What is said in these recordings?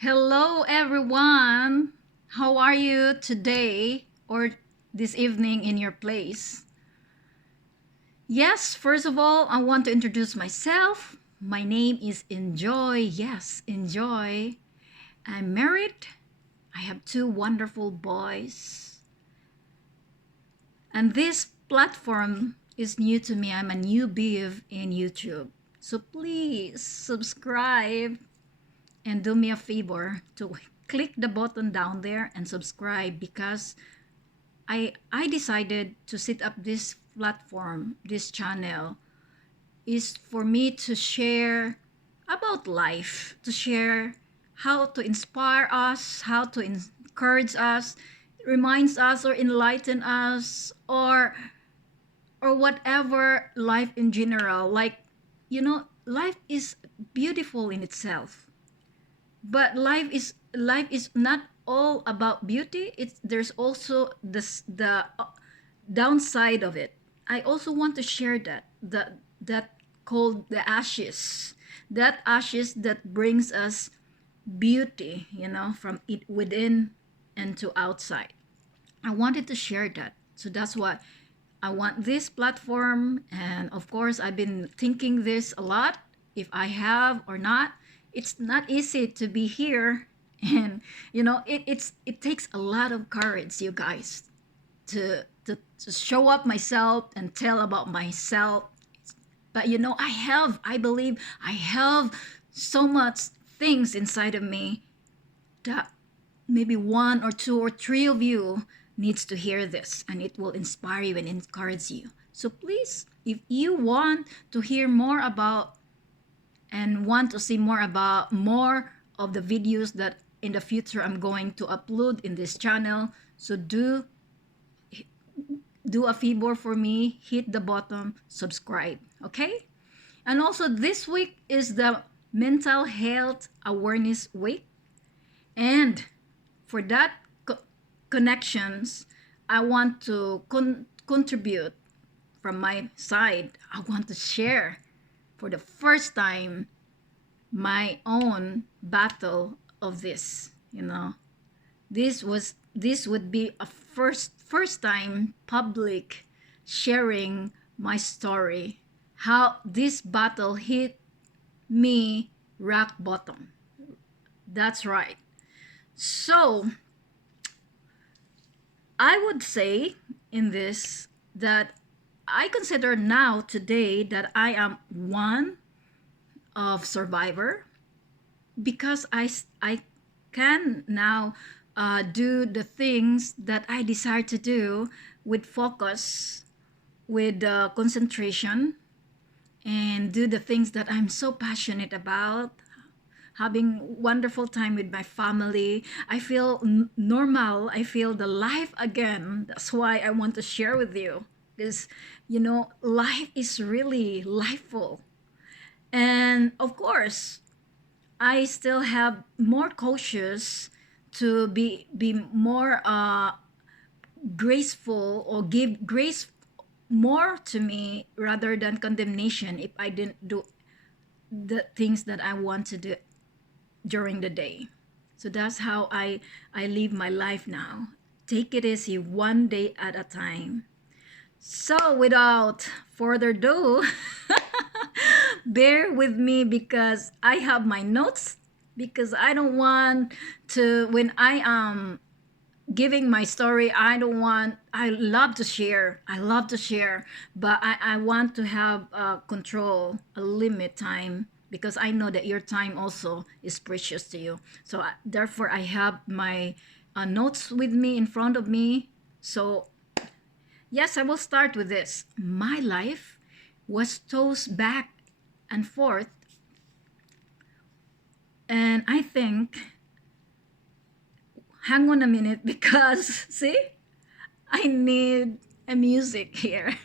Hello, everyone. How are you today or this evening in your place? Yes, first of all, I want to introduce myself. My name is Enjoy. Yes, Enjoy. I'm married. I have two wonderful boys. And this platform is new to me. I'm a newbie in YouTube. So please subscribe and do me a favor to click the button down there and subscribe because I decided to set up this platform, this channel is for me to share about life, to share how to inspire us, how to encourage us, reminds us or enlighten us or whatever life in general. Like, life is beautiful in itself, but life is not all about beauty. There's also the downside of it. I also want to share that called the ashes, that ashes that brings us beauty, from it within and to outside. I wanted to share that. So that's why I want this platform. And of course, I've been thinking this a lot, if I have or not. It's not easy to be here. And, it takes a lot of courage, you guys, to show up myself and tell about myself. But, I believe I have so much things inside of me that maybe one or two or three of you needs to hear this, and it will inspire you and encourage you. So please, if you want to hear more about and want to see more about more of the videos that in the future I'm going to upload in this channel, so do a favor for me, hit the button, subscribe, okay? And also this week is the Mental Health Awareness Week, and for that connections, I want to contribute from my side. I want to share for the first time my own battle of this. This would be a first time public sharing my story, how this battle hit me rock bottom. That's right. So I would say in this that I consider now today that I am one of survivor because I can now do the things that I desire to do with focus, with concentration, and do the things that I'm so passionate about, having wonderful time with my family. I feel normal. I feel the life again. That's why I want to share with you. Because, life is really lifeful. And of course, I still have more cautious to be more graceful or give grace more to me rather than condemnation if I didn't do the things that I want to do during the day. So that's how I live my life now. Take it easy, one day at a time. So without further ado, bear with me because I have my notes, because I don't want to, when I am giving my story, I love to share, but I want to have control, a limit time, because I know that your time also is precious to you. So therefore I have my notes with me in front of me. So yes, I will start with this. My life was tossed back and forth, and I think, hang on a minute, because see, I need a music here.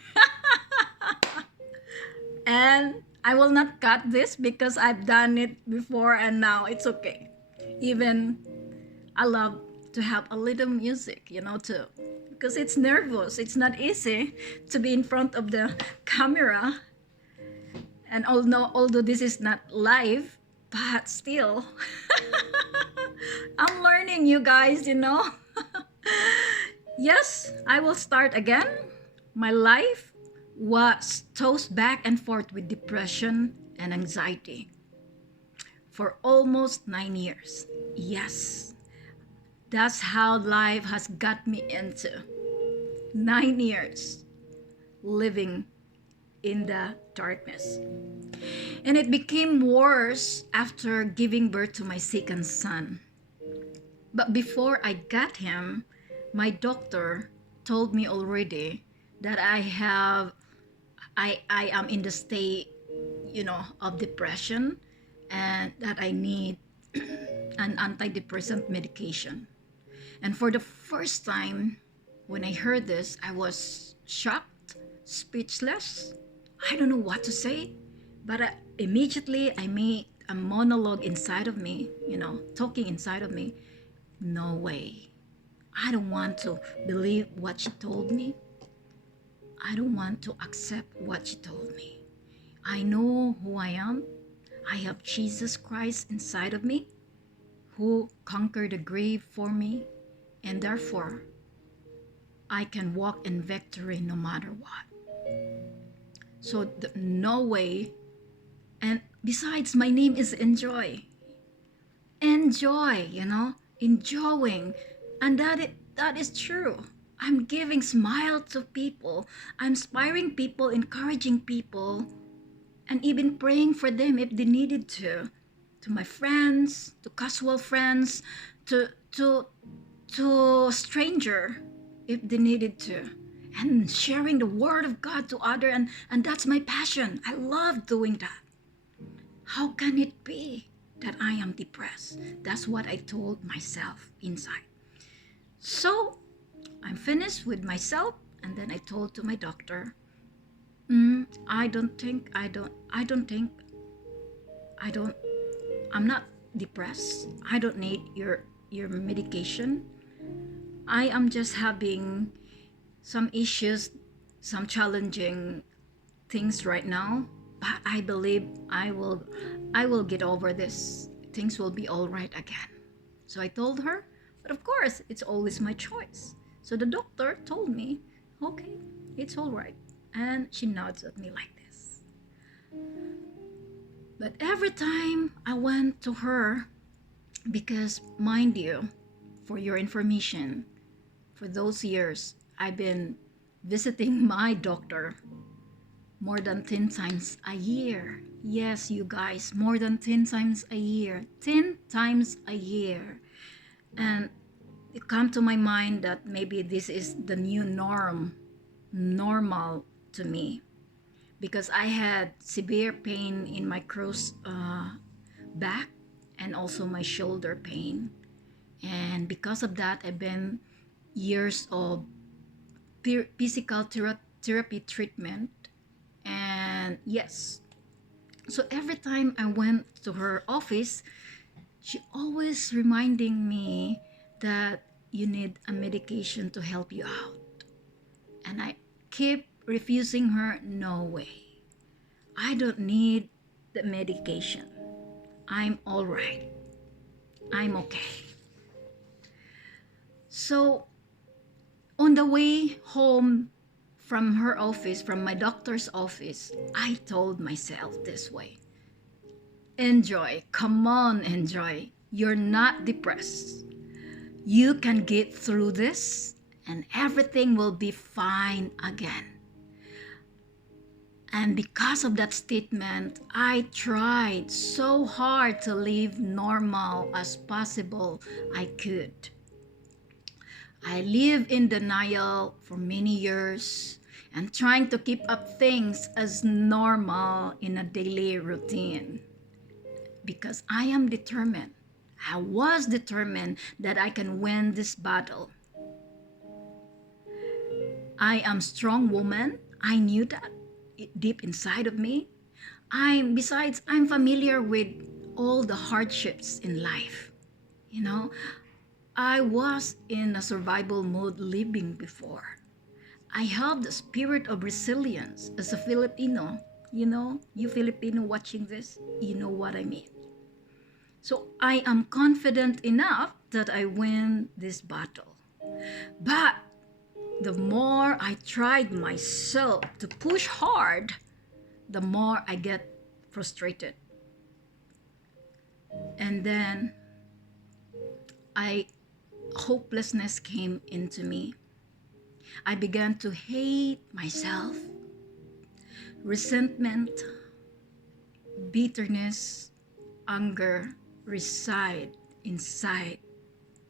And I will not cut this because I've done it before and now it's okay. Even I love to have a little music, too. Because it's nervous. It's not easy to be in front of the camera. And although this is not live, but still, telling you guys, Yes, I will start again. My life was tossed back and forth with depression and anxiety for almost 9 years. Yes, that's how life has got me into 9 years living in the darkness. And it became worse after giving birth to my second son. But before I got him, my doctor told me already that I am in the state, of depression, and that I need an antidepressant medication. And for the first time when I heard this, I was shocked, speechless. I don't know what to say, but immediately I made a monologue inside of me, talking inside of me. No way. I don't want to believe what she told me. I don't want to accept what she told me. I know who I am. I have Jesus Christ inside of me who conquered the grave for me, and therefore I can walk in victory no matter what. So no way. And besides, my name is Enjoy. Enjoy, enjoying. And that is true. I'm giving smile to people. I'm inspiring people, encouraging people, and even praying for them if they needed to. To my friends, to casual friends, to stranger if they needed to. And sharing the word of God to others, and that's my passion. I love doing that. How can it be that I am depressed? That's what I told myself inside. So I'm finished with myself, and then I told to my doctor, I'm not depressed. I don't need your medication. I am just having some issues, some challenging things right now, but I believe I will get over this. Things will be all right again. So I told her, but of course, it's always my choice. So the doctor told me, okay, it's all right. And she nods at me like this. But every time I went to her, because mind you, for your information, for those years, I've been visiting my doctor more than 10 times a year. Yes, you guys, more than 10 times a year. 10 times a year. And it come to my mind that maybe this is the new normal to me. Because I had severe pain in my cross back and also my shoulder pain. And because of that, I've been years of physical therapy treatment. And yes, so every time I went to her office, she always reminding me that you need a medication to help you out. And I keep refusing her, no way. I don't need the medication. I'm all right. I'm okay. So on the way home from her office, from my doctor's office, I told myself this way. Enjoy. Come on, Enjoy. You're not depressed. You can get through this and everything will be fine again. And because of that statement, I tried so hard to live normal as possible I could. I lived in denial for many years and trying to keep up things as normal in a daily routine. Because I am determined. I was determined that I can win this battle. I am a strong woman. I knew that deep inside of me. Besides, I'm familiar with all the hardships in life. I was in a survival mode living before. I have the spirit of resilience as a Filipino. You Filipino watching this, you know what I mean. So I am confident enough that I win this battle. But the more I tried myself to push hard, the more I get frustrated. And then hopelessness came into me. I began to hate myself. Resentment, bitterness, anger reside inside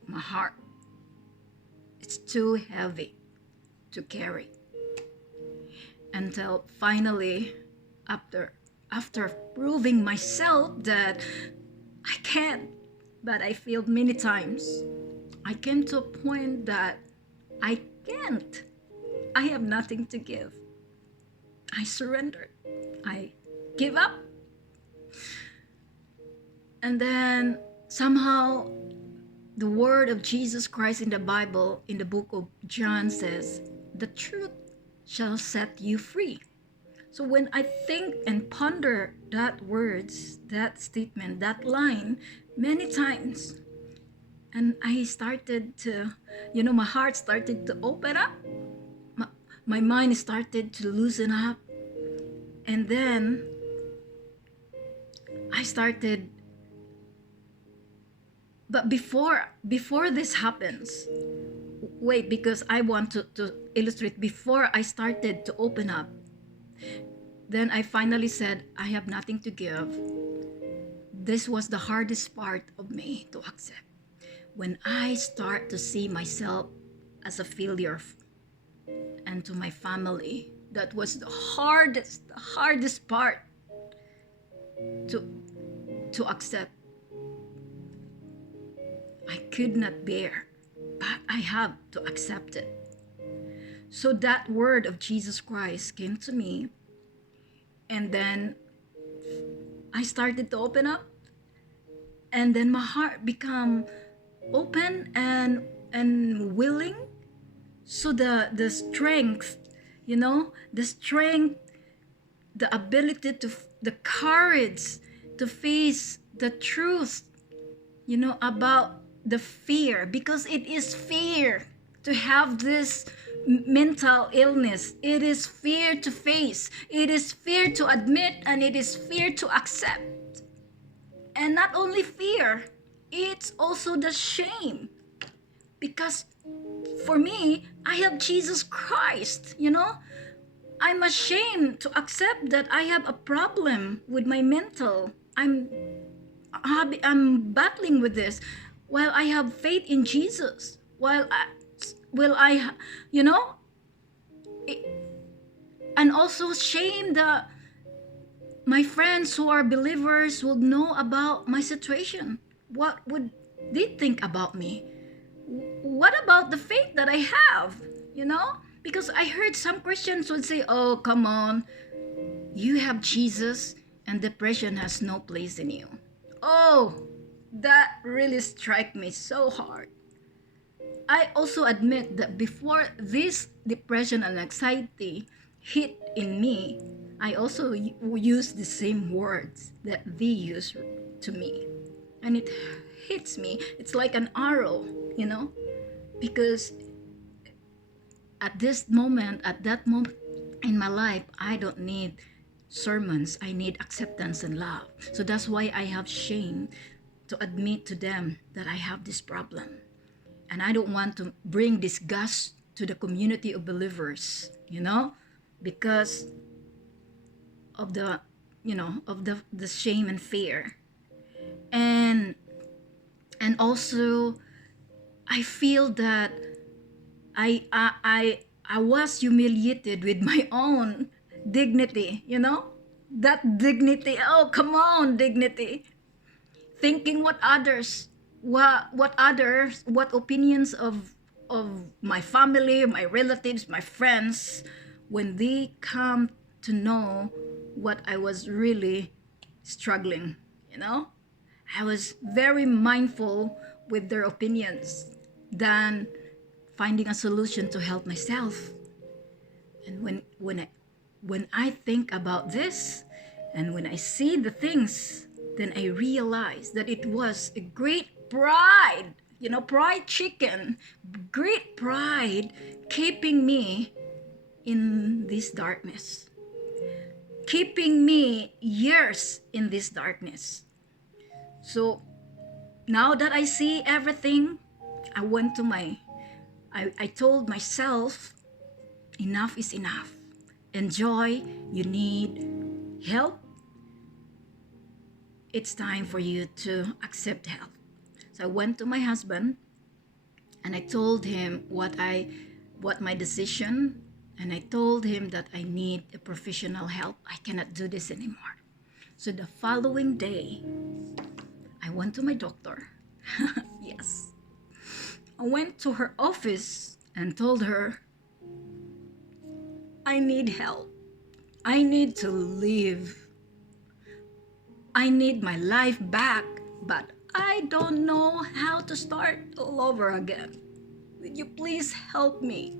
my heart. It's too heavy to carry. Until finally, after proving myself that I can't, but I failed many times, I came to a point that I can't. I have nothing to give. I surrendered. I give up. And then somehow the word of Jesus Christ in the Bible, in the book of John, says, the truth shall set you free. So when I think and ponder that words, that statement, that line many times, and I started to, my heart started to open up. My mind started to loosen up. And then I started, but before this happens, wait, because I want to illustrate, before I started to open up, then I finally said, I have nothing to give. This was the hardest part of me to accept. When I start to see myself as a failure and to my family, that was the hardest part to accept. I could not bear, but I have to accept it. So that word of Jesus Christ came to me, and then I started to open up, and then my heart became open and willing. So the strength, the ability the courage to face the truth, about the fear, because it is fear to have this mental illness. It is fear to face. It is fear to admit, and it is fear to accept. And not only fear, it's also the shame. Because for me, I have Jesus Christ, I'm ashamed to accept that I have a problem with my mental. I'm battling with this while I have faith in Jesus. And also shame that my friends who are believers would know about my situation. What would they think about me? What about the faith that I have? Because I heard some Christians would say, oh, come on, you have Jesus and depression has no place in you. Oh, that really struck me so hard. I also admit that before this depression and anxiety hit in me, I also used the same words that they use to me. And it hits me. It's like an arrow, because at that moment in my life, I don't need sermons. I need acceptance and love. So that's why I have shame to admit to them that I have this problem. And I don't want to bring disgust to the community of believers, because of the shame and fear. And also I feel that I was humiliated with my own dignity, that dignity. Oh, come on, dignity. Thinking what opinions of my family, my relatives, my friends, when they come to know what I was really struggling, I was very mindful with their opinions than finding a solution to help myself. And when I think about this, and when I see the things, then I realize that it was a great pride, fried chicken, great pride, keeping me in this darkness, keeping me years in this darkness. So now that I see everything, I told myself, enough is enough. Enjoy, you need help. It's time for you to accept help. So I went to my husband and I told him what my decision, and I told him that I need a professional help. I cannot do this anymore. So the following day, I went to my doctor. Yes. I went to her office and told her, I need help. I need to live. I need my life back, but I don't know how to start all over again. Will you please help me?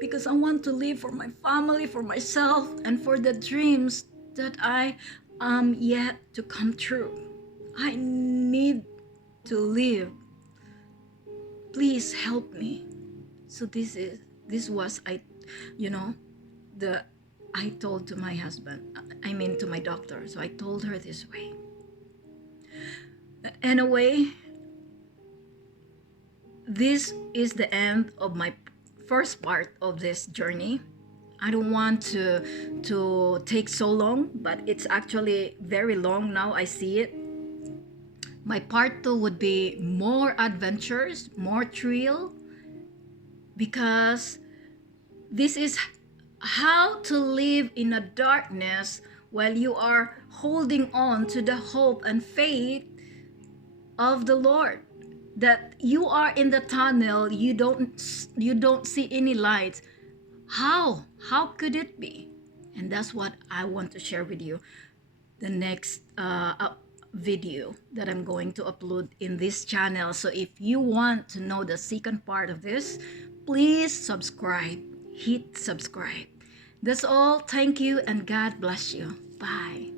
Because I want to live for my family, for myself, and for the dreams that I am yet to come true. I need to live. Please help me. So this was I told to my husband, to my doctor. So I told her this way. Anyway, this is the end of my first part of this journey. I don't want to take so long, but it's actually very long now. I see it. My part 2 would be more adventures, more thrill, because this is how to live in a darkness while you are holding on to the hope and faith of the Lord. That you are in the tunnel, you don't see any lights. How could it be? And that's what I want to share with you the next video that I'm going to upload in this channel. So if you want to know the second part of this, please subscribe. Hit subscribe. That's all. Thank you and God bless you. Bye.